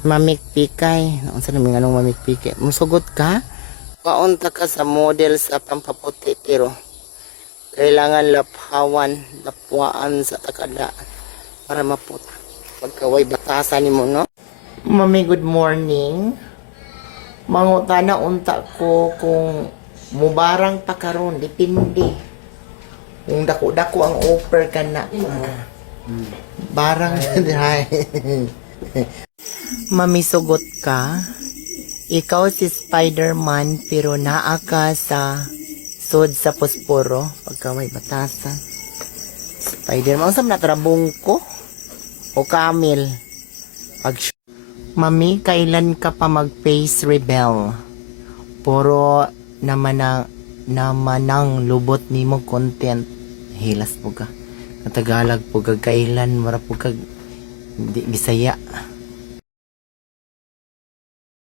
Mamikpikay. Ano sa namin anong mamikpikay? Musugot ka? Paunta ka sa model sa pampaputi pero kailangan lapwaan sa takada para maputa. Pagkaway batasan ni mo, no? Mami, good morning. Mangutana unta ko kung mubarang pa karon, depende. Kung dako-dako ang offer ka na. Barang dry. Mami, sugot ka. Ikaw si Spider-Man pero naa ka sa sud sa posporo pagka may batasan. Spider-Man, saan natrabong ko? O Camille? Mami, kailan ka pa mag-face rebel? Puro naman ang lubot ni mo content. Hilas po ka. Natagalag po ka kailan, mara po ka, hindi, Bisaya.